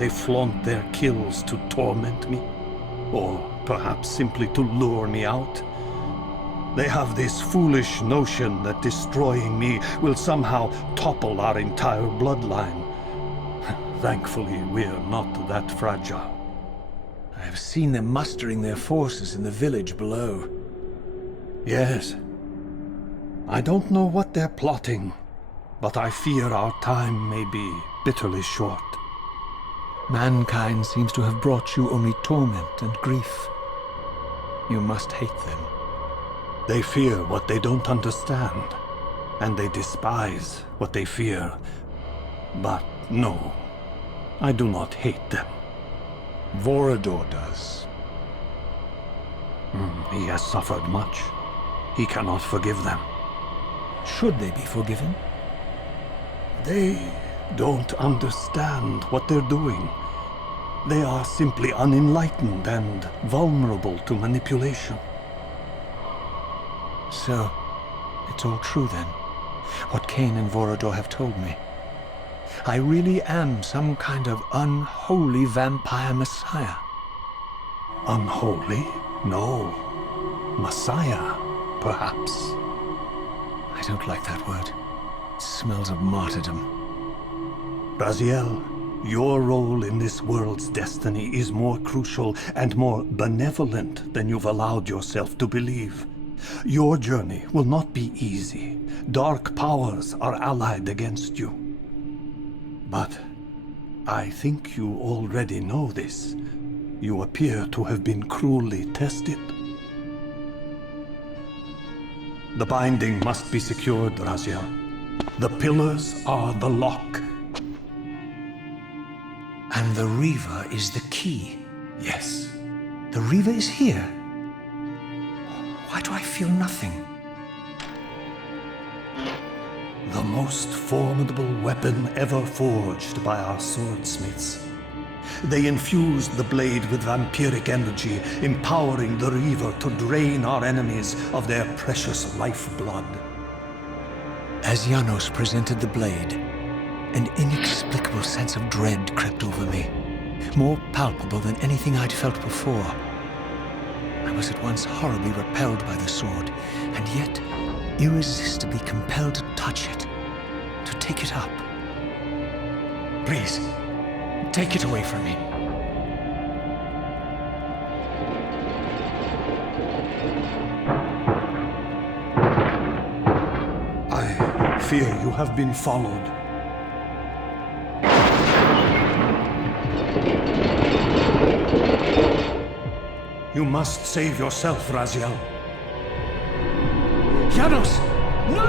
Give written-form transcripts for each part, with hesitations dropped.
They flaunt their kills to torment me, or perhaps simply to lure me out. They have this foolish notion that destroying me will somehow topple our entire bloodline. Thankfully, we're not that fragile. I have seen them mustering their forces in the village below. Yes. I don't know what they're plotting, but I fear our time may be bitterly short. Mankind seems to have brought you only torment and grief. You must hate them. They fear what they don't understand, and they despise what they fear. But no, I do not hate them. Vorador does. He has suffered much. He cannot forgive them. Should they be forgiven? They don't understand what they're doing. They are simply unenlightened and vulnerable to manipulation. So, it's all true then, what Kain and Vorador have told me. I really am some kind of unholy vampire messiah. Unholy? No. Messiah, perhaps. I don't like that word. It smells of martyrdom. Raziel, your role in this world's destiny is more crucial and more benevolent than you've allowed yourself to believe. Your journey will not be easy. Dark powers are allied against you. But I think you already know this. You appear to have been cruelly tested. The binding must be secured, Raziel. The pillars are the lock. And the Reaver is the key. Yes. The Reaver is here. Why do I feel nothing? The most formidable weapon ever forged by our swordsmiths. They infused the blade with vampiric energy, empowering the Reaver to drain our enemies of their precious lifeblood. As Janos presented the blade, an inexplicable sense of dread crept over me, more palpable than anything I'd felt before. I was at once horribly repelled by the sword, and yet irresistibly compelled to touch it, to take it up. Please, take it away from me. I fear you have been followed. You must save yourself, Raziel. Janos! No!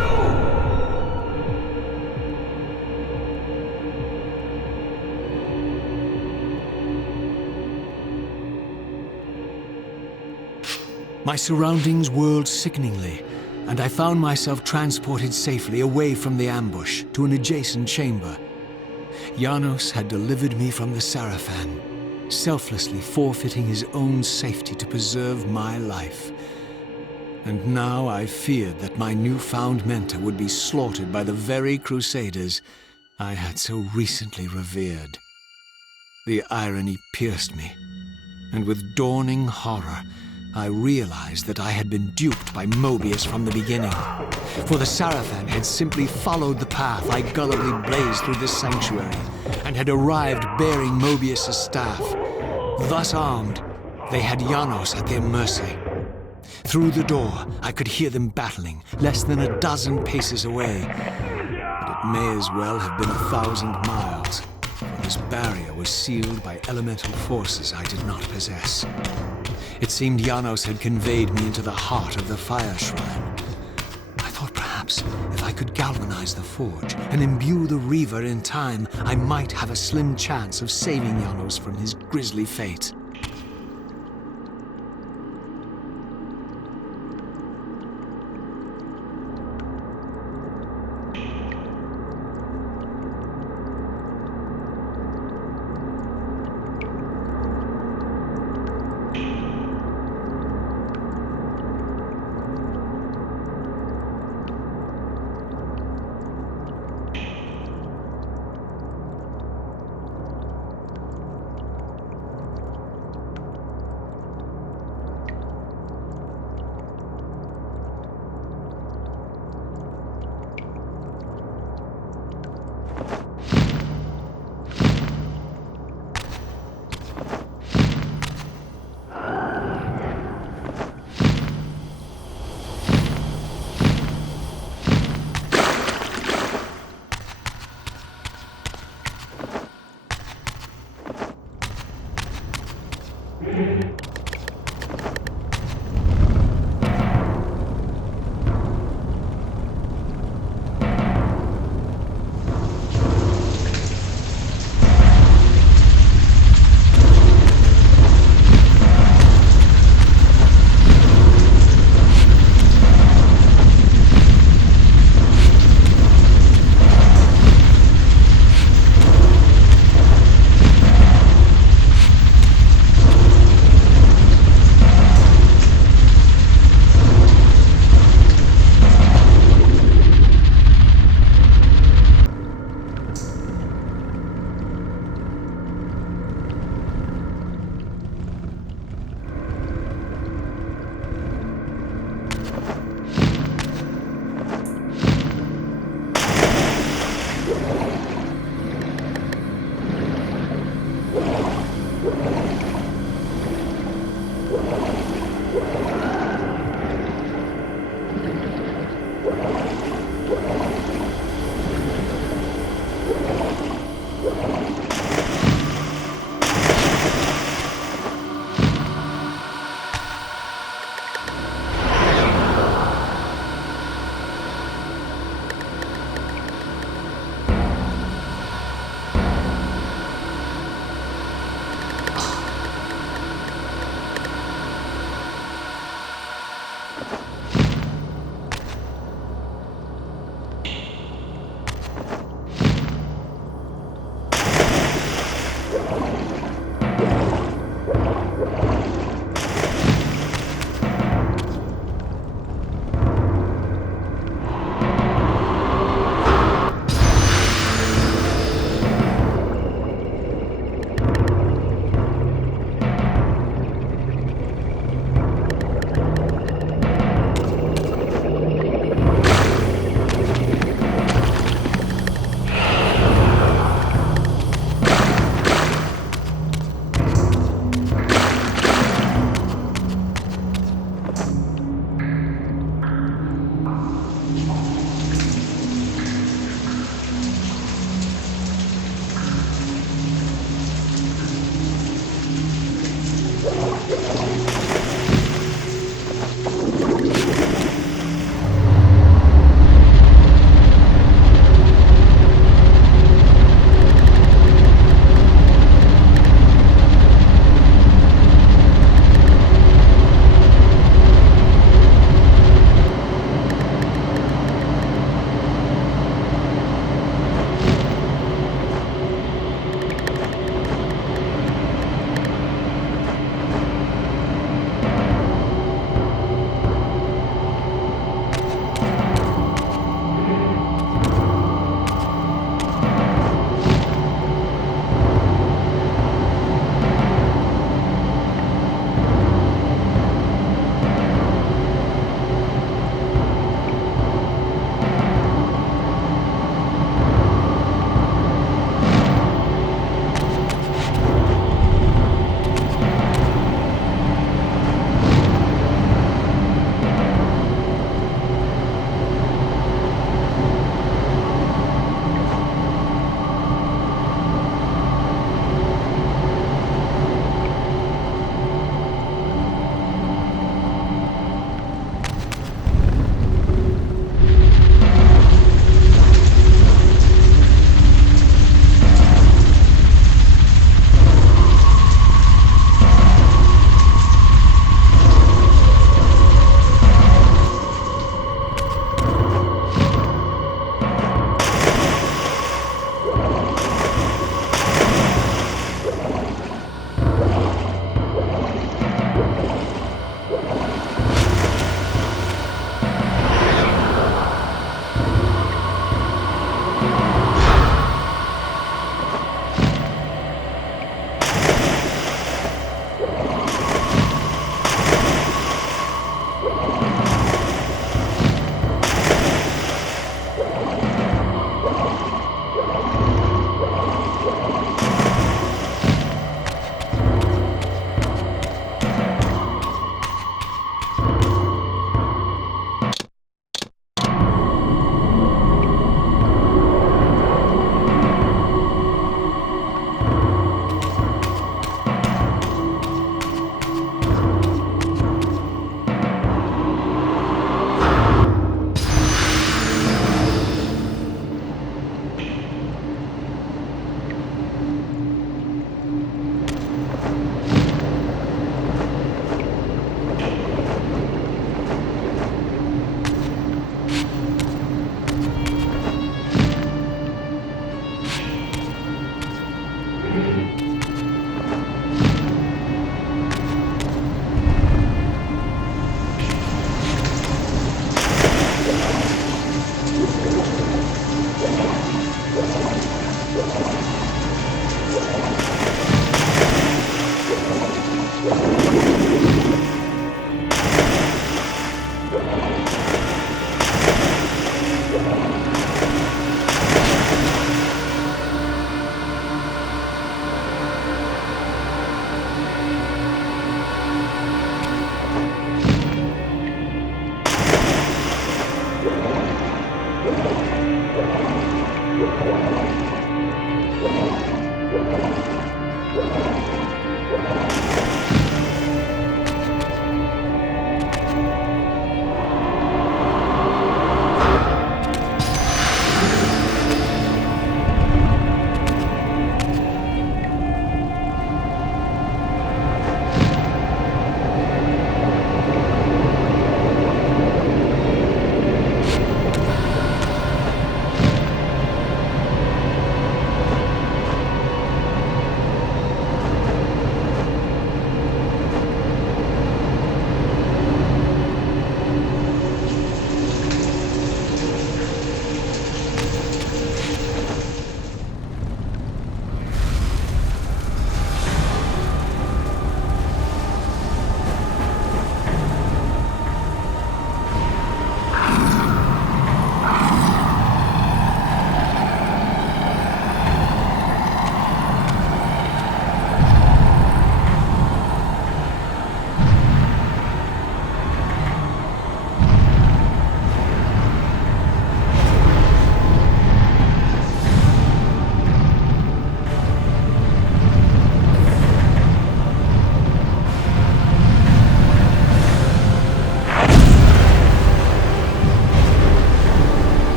My surroundings whirled sickeningly, and I found myself transported safely away from the ambush to an adjacent chamber. Janos had delivered me from the Sarafan, selflessly forfeiting his own safety to preserve my life. And now I feared that my newfound mentor would be slaughtered by the very crusaders I had so recently revered. The irony pierced me, and with dawning horror, I realized that I had been duped by Mobius from the beginning. For the Sarafan had simply followed the path I gullibly blazed through this sanctuary, and had arrived bearing Mobius' staff. Thus armed, they had Janos at their mercy. Through the door, I could hear them battling, less than a dozen paces away. But it may as well have been 1,000 miles, for this barrier was sealed by elemental forces I did not possess. It seemed Janos had conveyed me into the heart of the fire shrine. I thought perhaps if I could galvanize the forge and imbue the Reaver in time, I might have a slim chance of saving Janos from his grisly fate.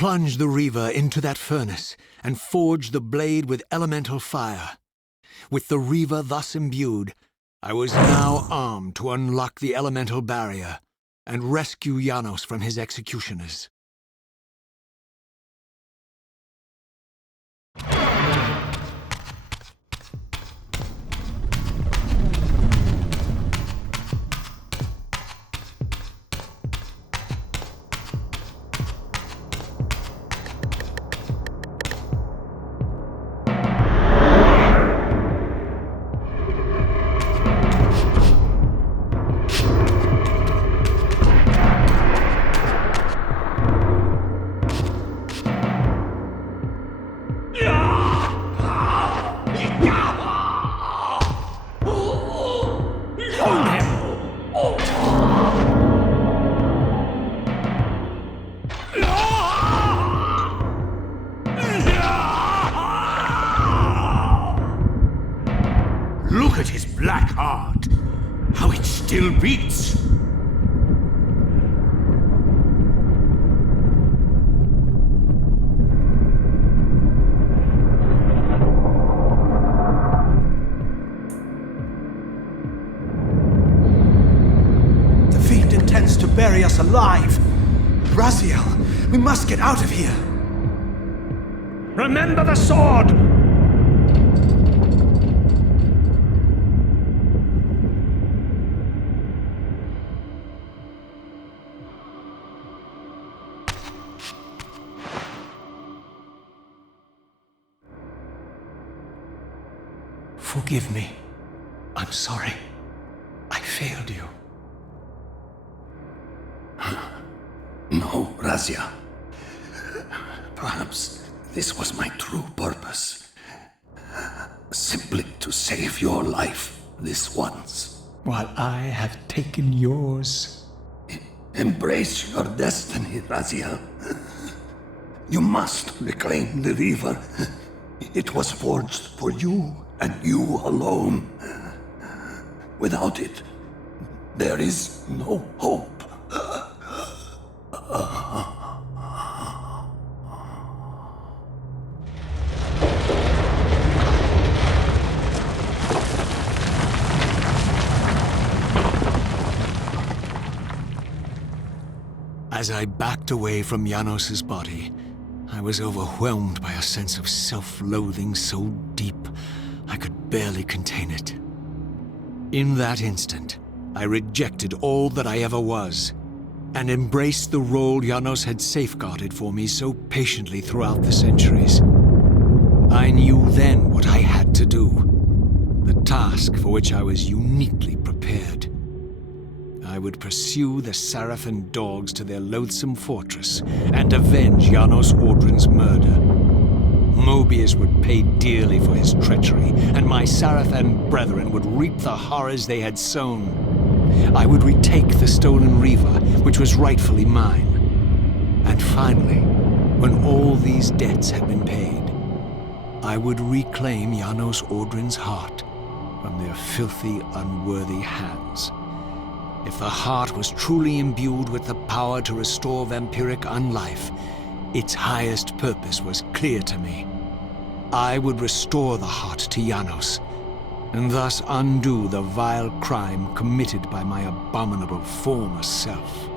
plunged the Reaver into that furnace and forged the blade with elemental fire. With the Reaver thus imbued, I was now armed to unlock the elemental barrier and rescue Janos from his executioners. Look at his black heart, how it still beats. The fiend intends to bury us alive. Raziel, we must get out of here. Remember the sword! Forgive me. I'm sorry. I failed you. No, Razia. Perhaps this was my true purpose. Simply to save your life this once. While I have taken yours. Embrace your destiny, Raziel. You must reclaim the Reaver. It was forged for you and you alone. Without it, there is no hope. As I backed away from Janos's body, I was overwhelmed by a sense of self-loathing so deep I could barely contain it. In that instant, I rejected all that I ever was, and embraced the role Janos had safeguarded for me so patiently throughout the centuries. I knew then what I had to do, the task for which I was uniquely prepared. I would pursue the Sarafan dogs to their loathsome fortress and avenge Janos Audrin's murder. Mobius would pay dearly for his treachery, and my Sarafan brethren would reap the horrors they had sown. I would retake the stolen Reaver, which was rightfully mine. And finally, when all these debts had been paid, I would reclaim Janos Audrin's heart from their filthy, unworthy hands. If the heart was truly imbued with the power to restore vampiric unlife, its highest purpose was clear to me. I would restore the heart to Janos, and thus undo the vile crime committed by my abominable former self.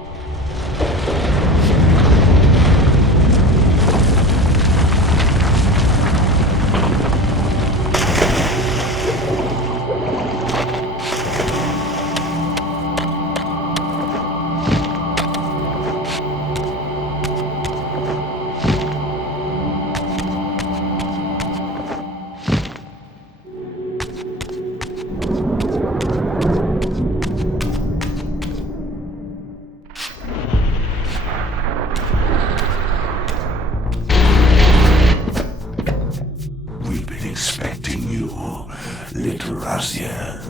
Little Raziel.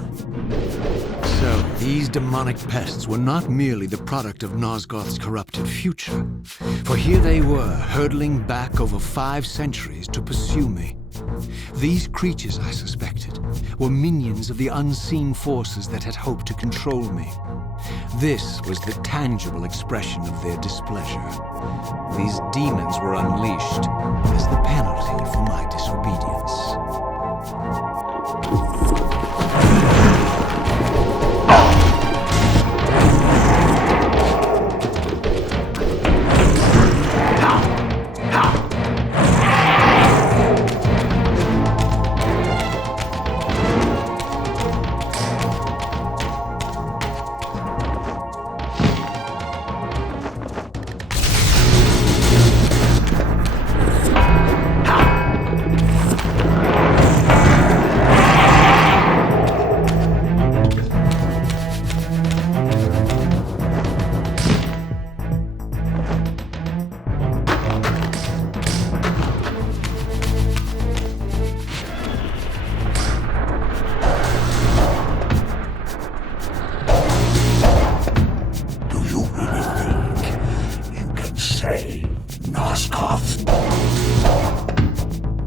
So, these demonic pests were not merely the product of Nosgoth's corrupted future, for here they were, hurtling back over 5 centuries to pursue me. These creatures, I suspected, were minions of the unseen forces that had hoped to control me. This was the tangible expression of their displeasure. These demons were unleashed as the penalty for my disobedience.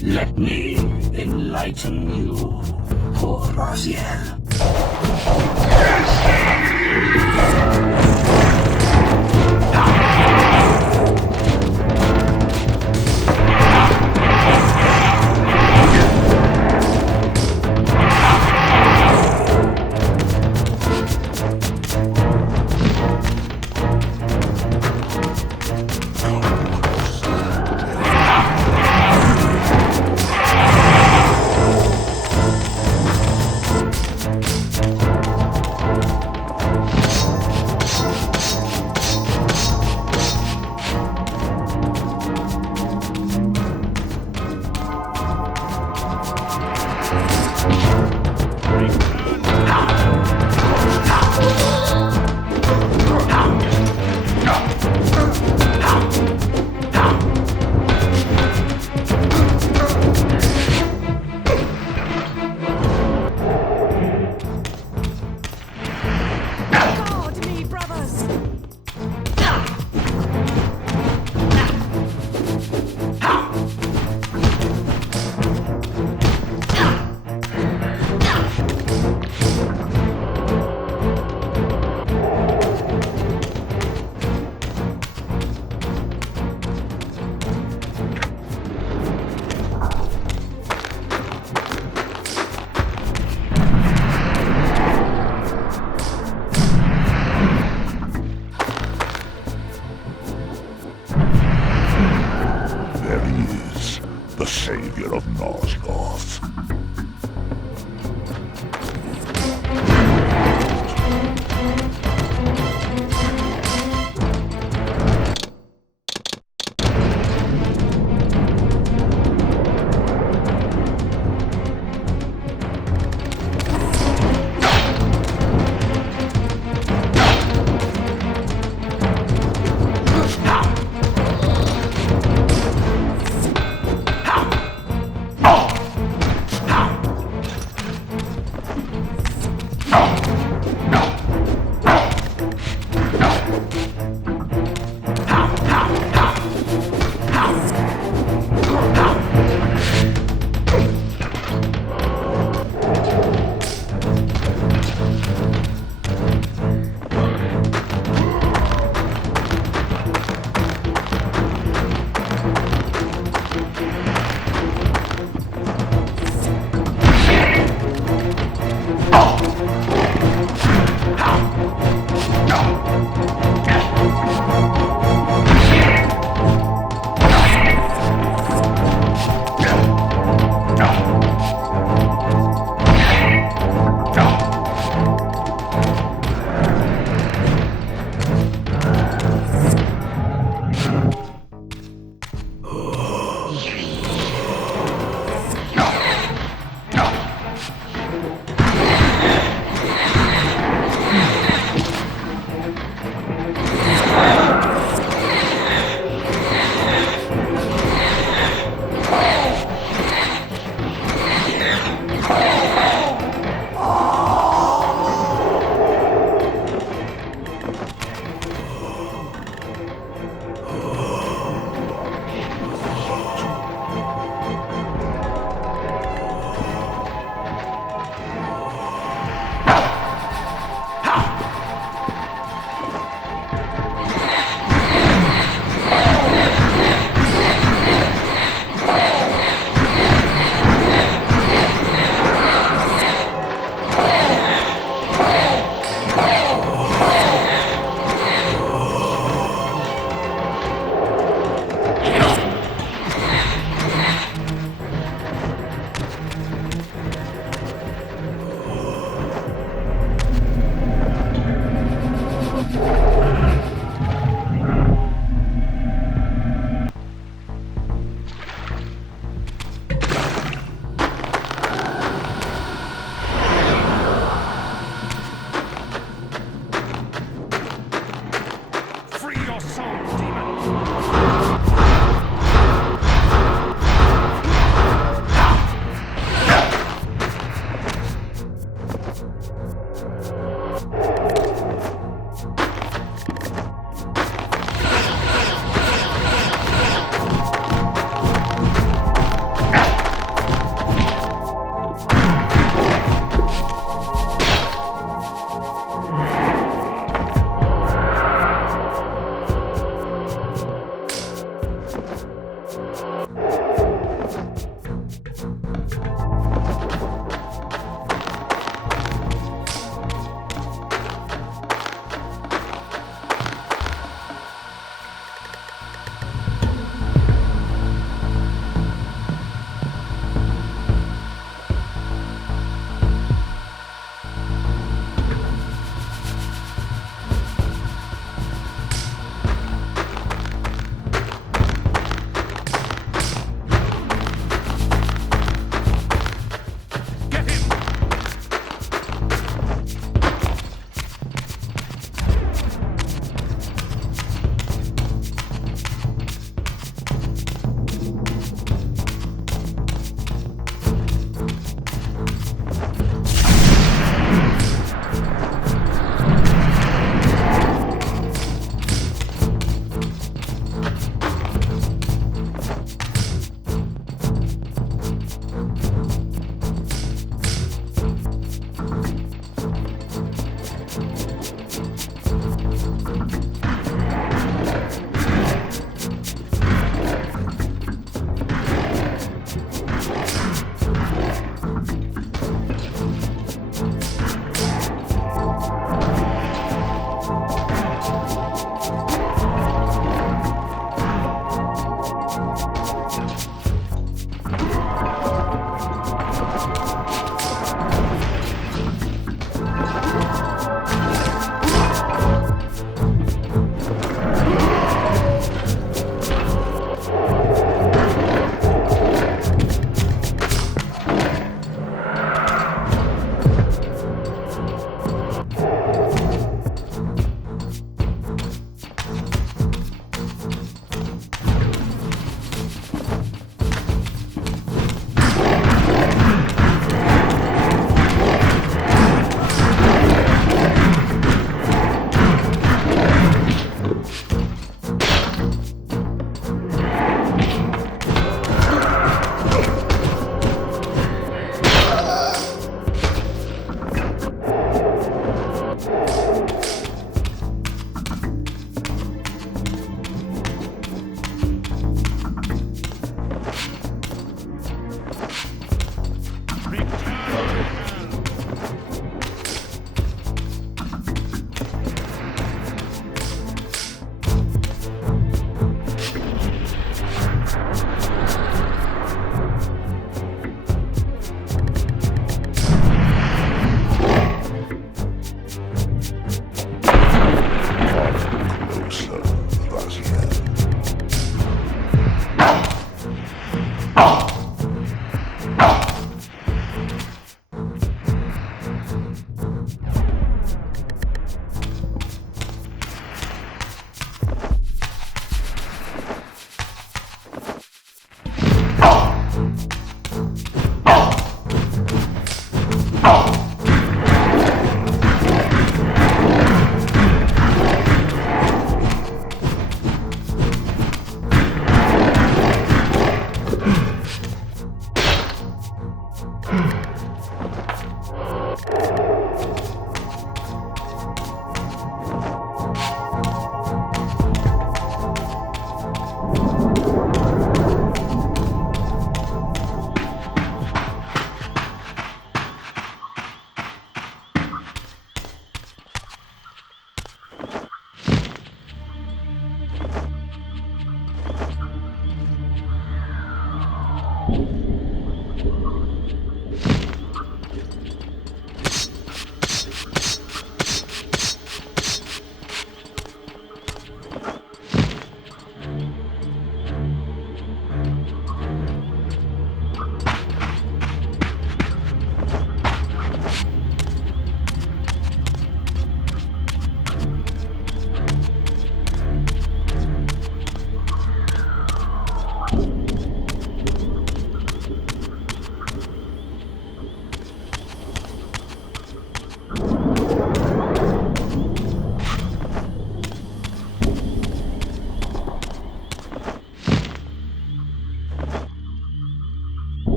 Let me enlighten you, poor Raziel. The savior of Nosgoth.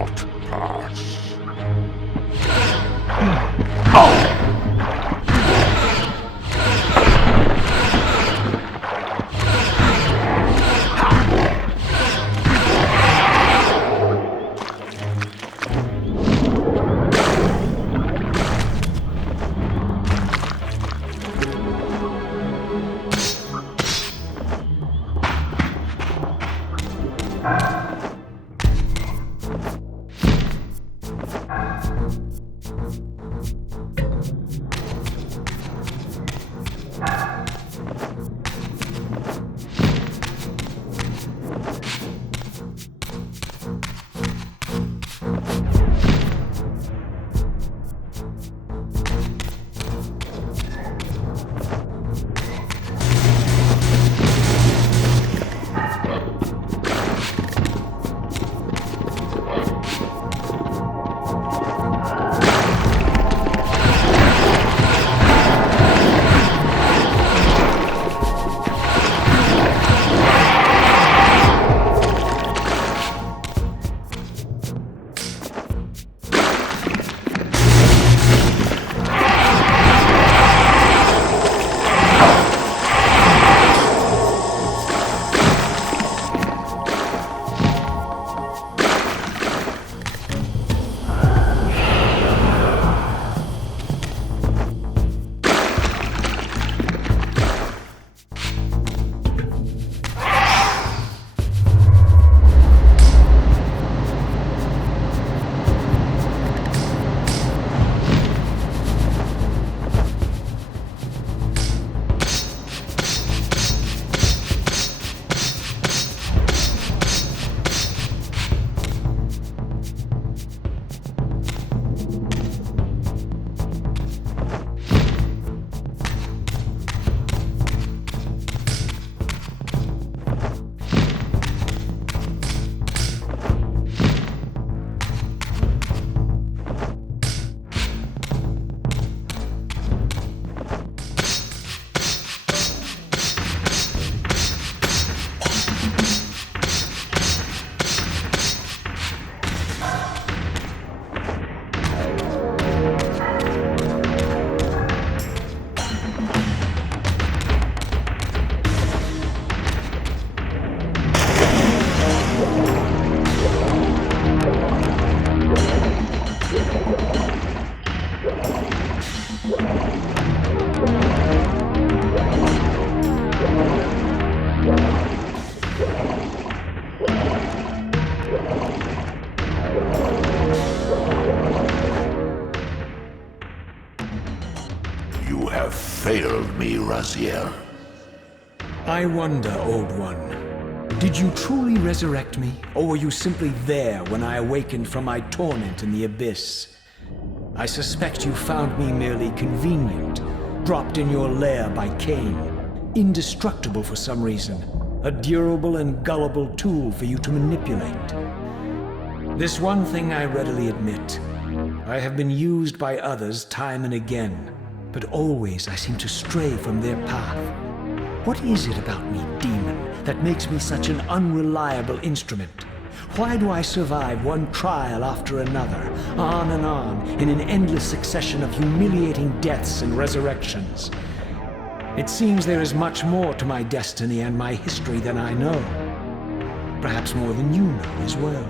not pass. You have failed me, Raziel. I wonder, Old One, did you truly resurrect me, or were you simply there when I awakened from my torment in the abyss? I suspect you found me merely convenient, dropped in your lair by Kain, indestructible for some reason, a durable and gullible tool for you to manipulate. This one thing I readily admit. I have been used by others time and again, but always I seem to stray from their path. What is it about me, demon, that makes me such an unreliable instrument? Why do I survive one trial after another, on and on, in an endless succession of humiliating deaths and resurrections? It seems there is much more to my destiny and my history than I know. Perhaps more than you know as well.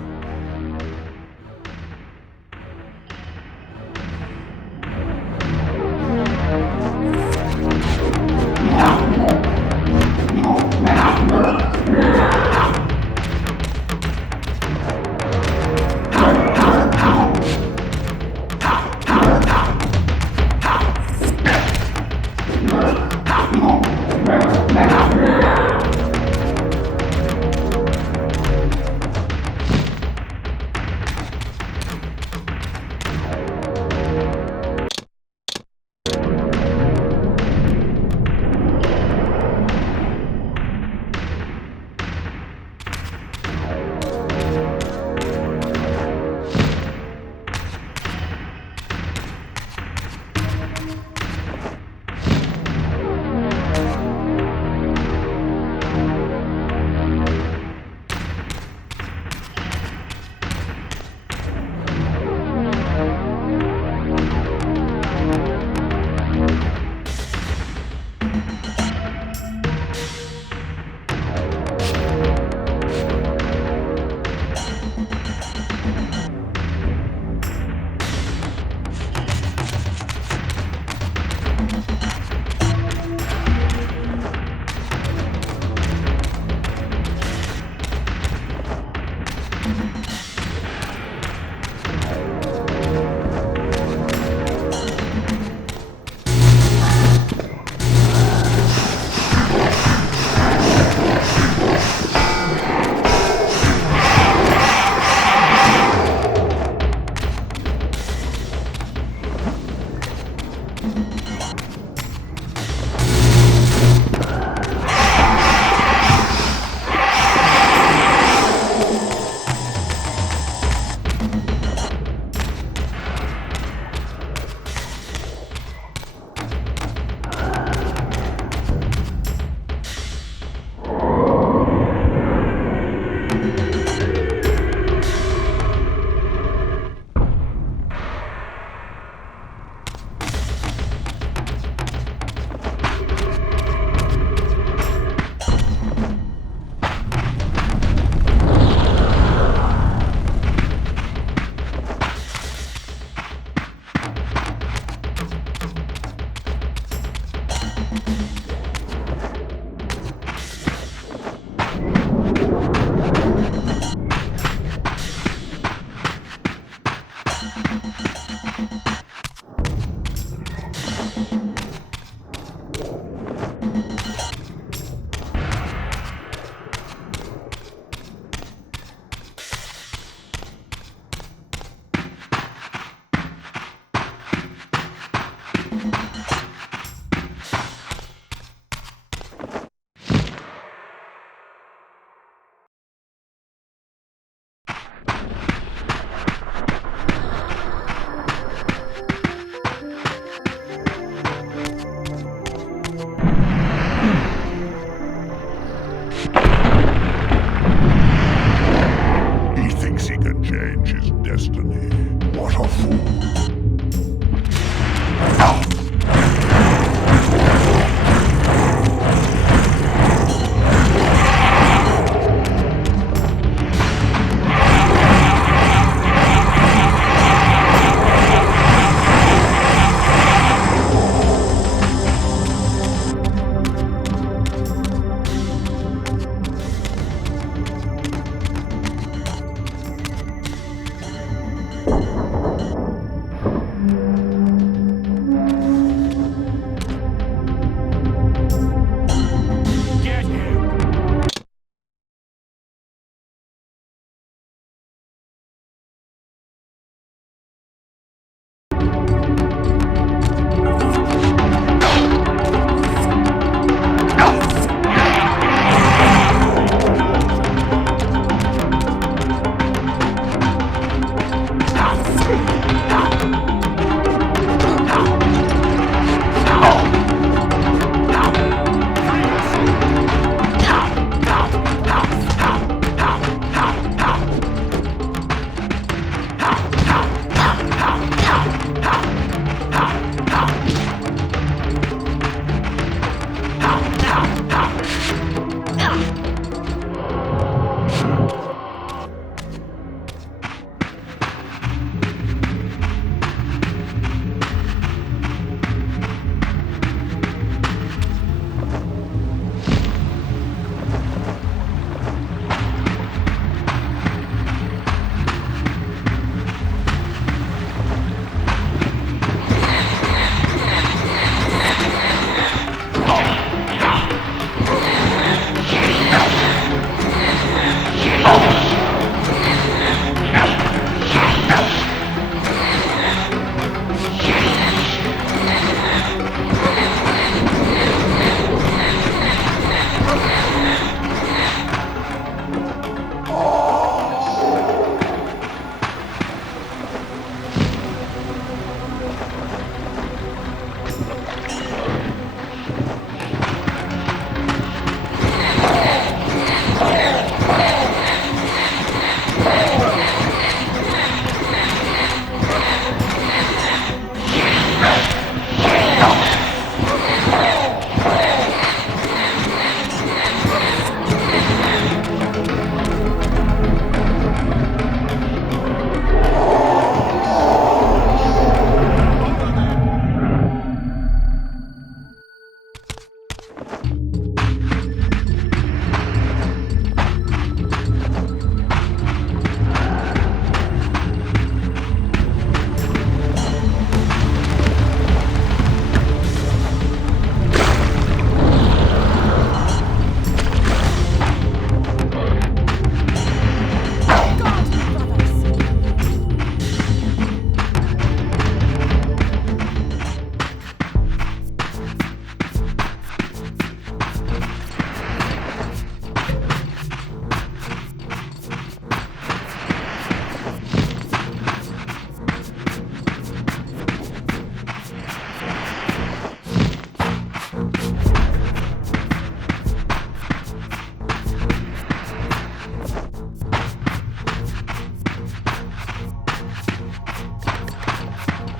What a fool. Get him!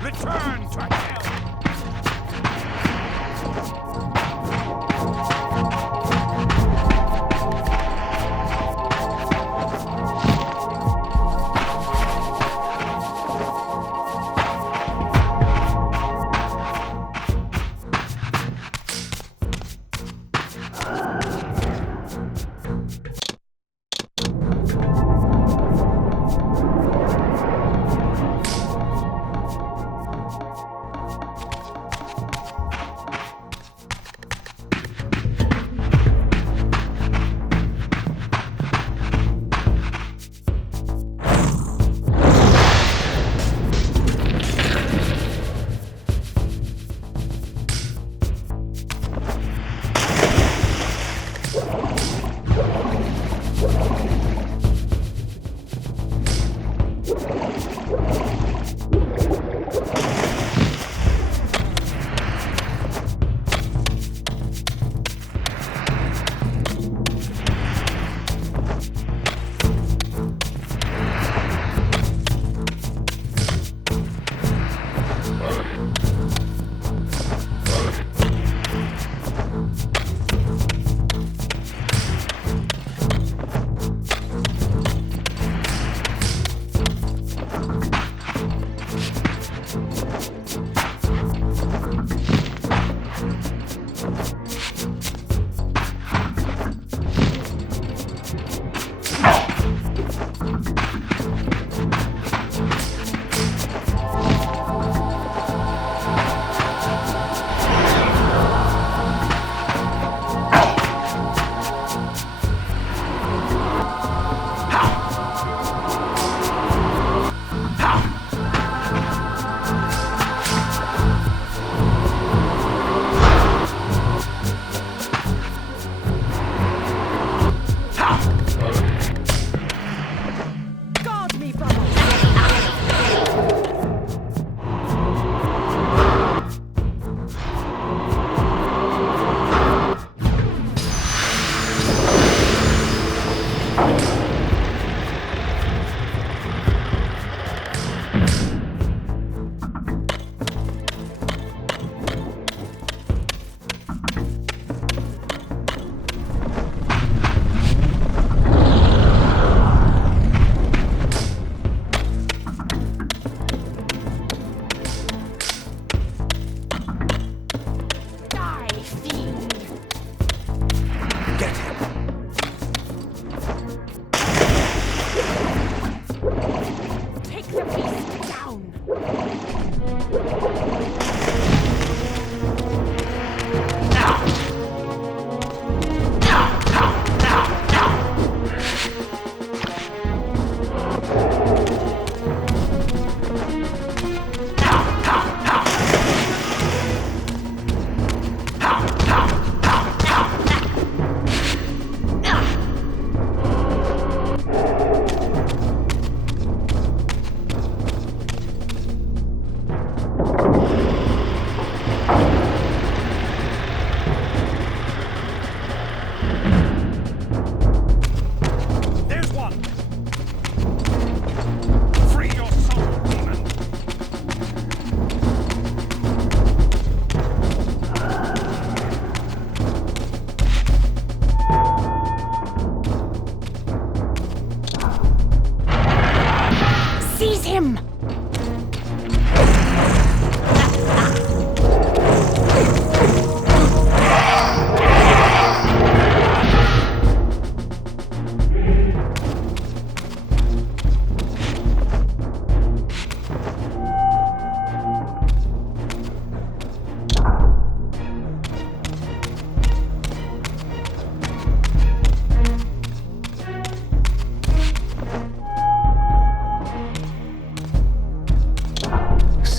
Return to hell!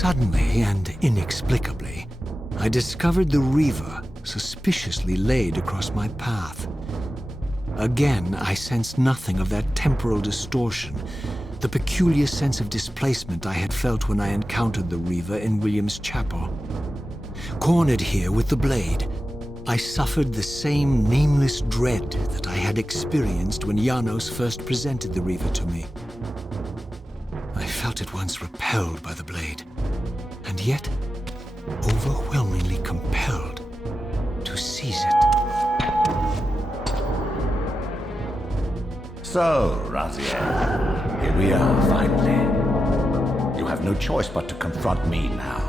Suddenly and inexplicably, I discovered the Reaver suspiciously laid across my path. Again, I sensed nothing of that temporal distortion, the peculiar sense of displacement I had felt when I encountered the Reaver in William's chapel. Cornered here with the blade, I suffered the same nameless dread that I had experienced when Janos first presented the Reaver to me. I felt at once repelled by the blade, and yet overwhelmingly compelled to seize it. So, Raziel, here we are finally. You have no choice but to confront me now,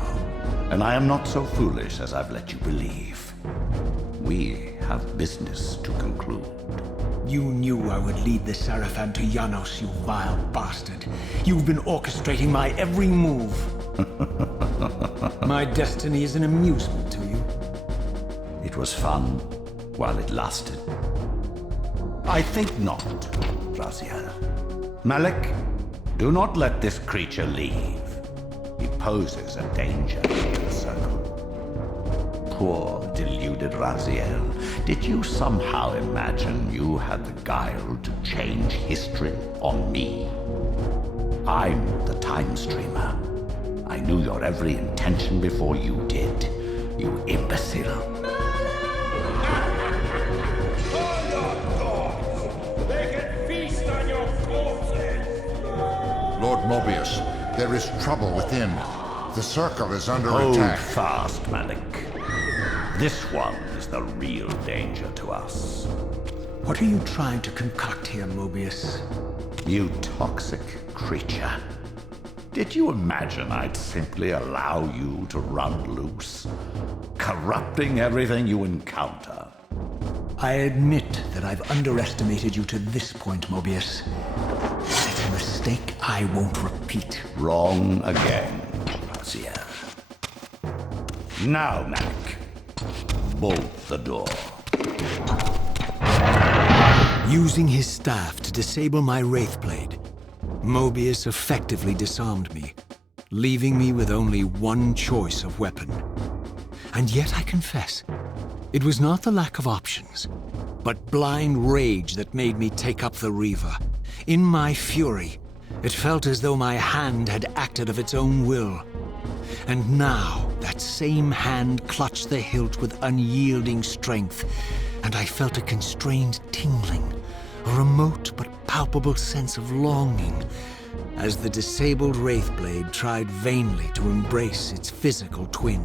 and I am not so foolish as I've let you believe. We have business to conclude. You knew I would lead the Sarafan to Janos, you vile bastard. You've been orchestrating my every move. My destiny is an amusement to you. It was fun while it lasted. I think not, Raziel. Malik, do not let this creature leave. He poses a danger to the circle. Poor, deluded Raziel. Did you somehow imagine you had the guile to change history on me? I'm the time streamer. I knew your every intention before you did, you imbecile. Lord Mobius, there is trouble within. The circle is under Hold attack. fast, Malik. This one is the real danger to us. What are you trying to concoct here, Mobius? You toxic creature. Did you imagine I'd simply allow you to run loose, corrupting everything you encounter? I admit that I've underestimated you to this point, Mobius. It's a mistake I won't repeat. Wrong again, Raziel. Now, Malik, bolt the door. Using his staff to disable my Wraithblade, Mobius effectively disarmed me, leaving me with only one choice of weapon. And yet I confess, it was not the lack of options, but blind rage that made me take up the Reaver. In my fury, it felt as though my hand had acted of its own will. And now, that same hand clutched the hilt with unyielding strength, and I felt a constrained tingling, a remote but palpable sense of longing, as the disabled Wraithblade tried vainly to embrace its physical twin.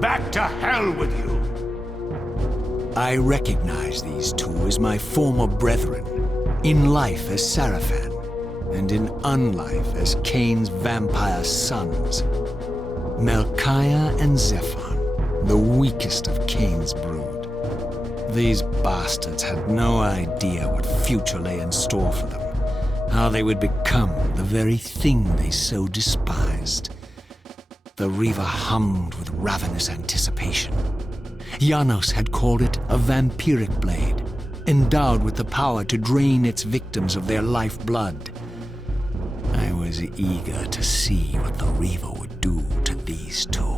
Back to hell with you! I recognize these two as my former brethren, in life as Sarafan, and in unlife as Kain's vampire sons. Melchiah and Zephon, the weakest of Kain's brood. These bastards had no idea what future lay in store for them, how they would become the very thing they so despised. The Reaver hummed with ravenous anticipation. Janos had called it a vampiric blade, endowed with the power to drain its victims of their lifeblood. I was eager to see what the Reaver would do to these two.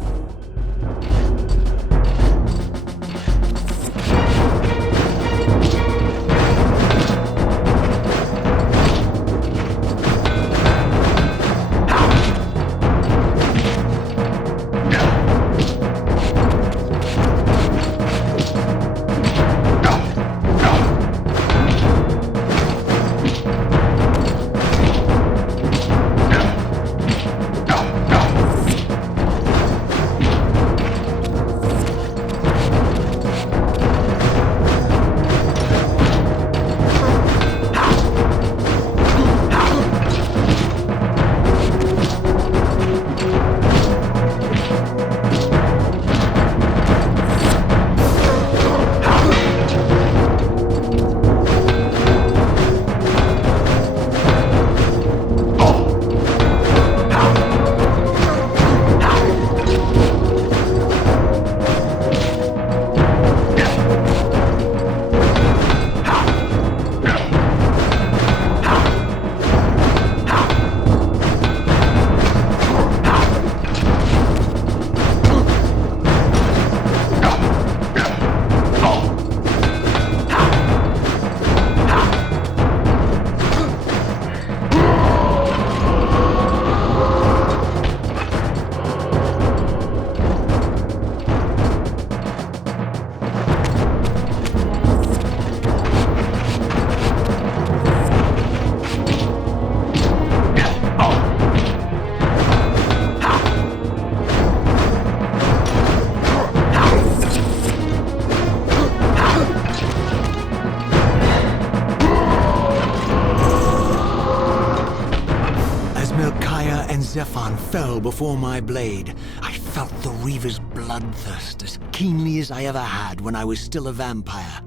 fell before my blade, I felt the Reaver's bloodthirst as keenly as I ever had when I was still a vampire.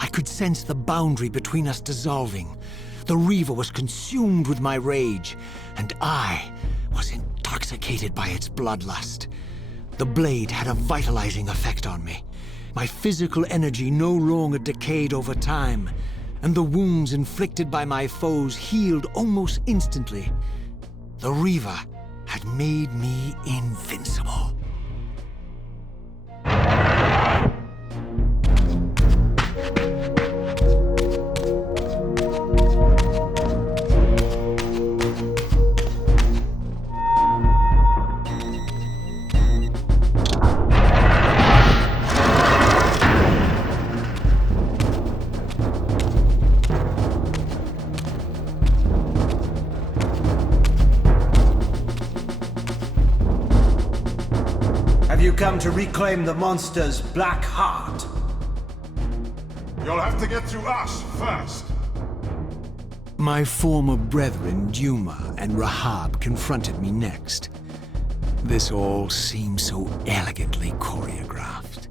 I could sense the boundary between us dissolving. The Reaver was consumed with my rage, and I was intoxicated by its bloodlust. The blade had a vitalizing effect on me. My physical energy no longer decayed over time, and the wounds inflicted by my foes healed almost instantly. The Reaver had made me invincible. Have you come to reclaim the monster's black heart? You'll have to get through us first. My former brethren, Duma and Rahab, confronted me next. This all seemed so elegantly choreographed.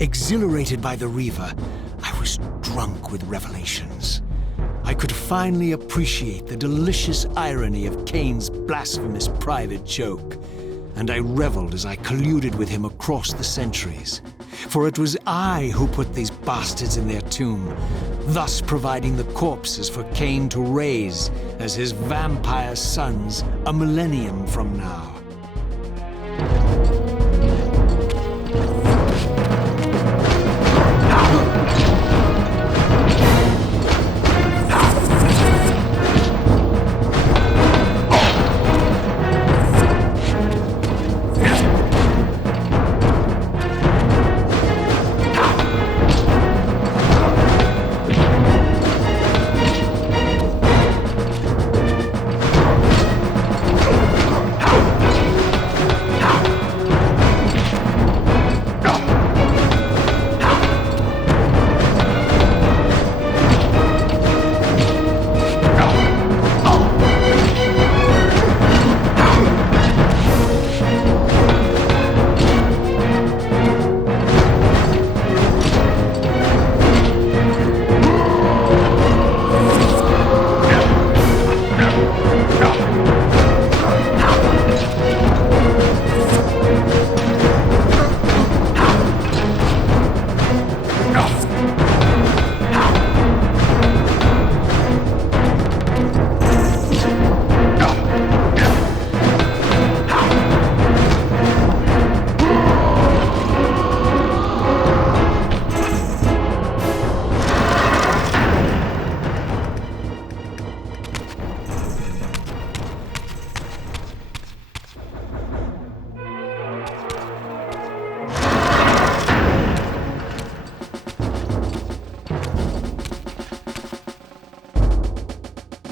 Exhilarated by the Reaver, I was drunk with revelations. I could finally appreciate the delicious irony of Kain's blasphemous private joke, and I reveled as I colluded with him across the centuries. For it was I who put these bastards in their tomb, thus providing the corpses for Kain to raise as his vampire sons a millennium from now.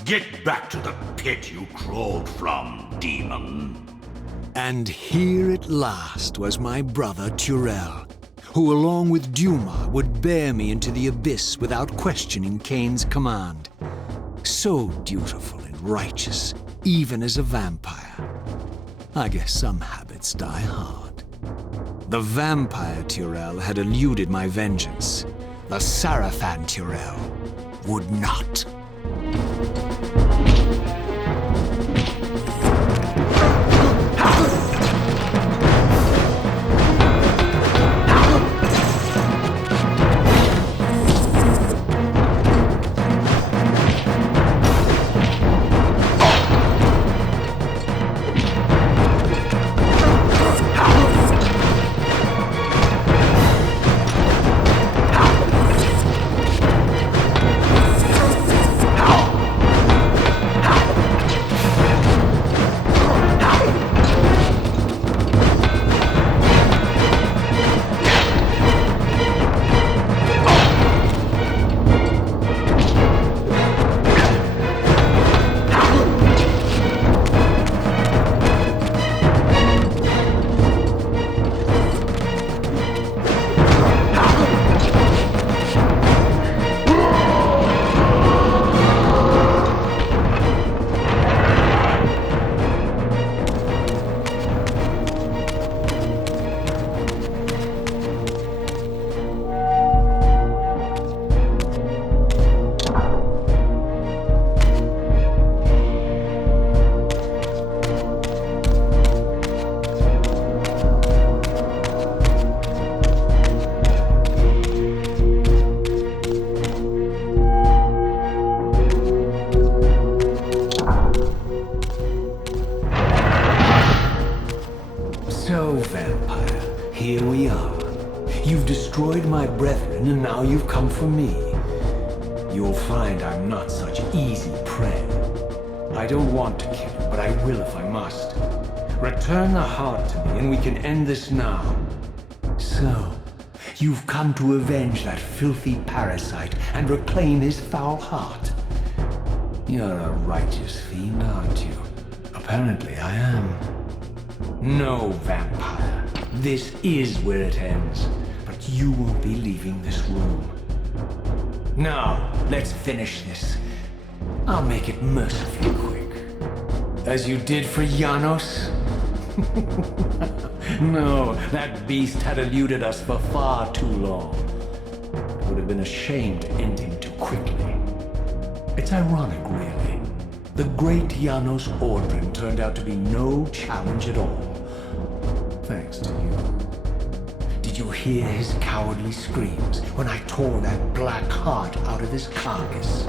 Get back to the pit you crawled from, demon. And here at last was my brother Turel, who along with Duma would bear me into the abyss without questioning Kain's command. So dutiful and righteous, even as a vampire. I guess some habits die hard. The vampire Turel had eluded my vengeance. The Sarafan Turel would not. So, vampire, here we are. You've destroyed my brethren, and now you've come for me. You'll find I'm not such easy prey. I don't want to kill you, but I will if I must. Return the heart to me, and we can end this now. So, you've come to avenge that filthy parasite and reclaim his foul heart. You're a righteous fiend, aren't you? Apparently I am. No, vampire. This is where it ends. But you won't be leaving this room. Now, let's finish this. I'll make it mercifully quick. As you did for Janos? No, that beast had eluded us for far too long. It would have been a shame to end him too quickly. It's ironic, really. The great Janos Ordrin turned out to be no challenge at all. Thanks to you. Did you hear his cowardly screams when I tore that black heart out of his carcass?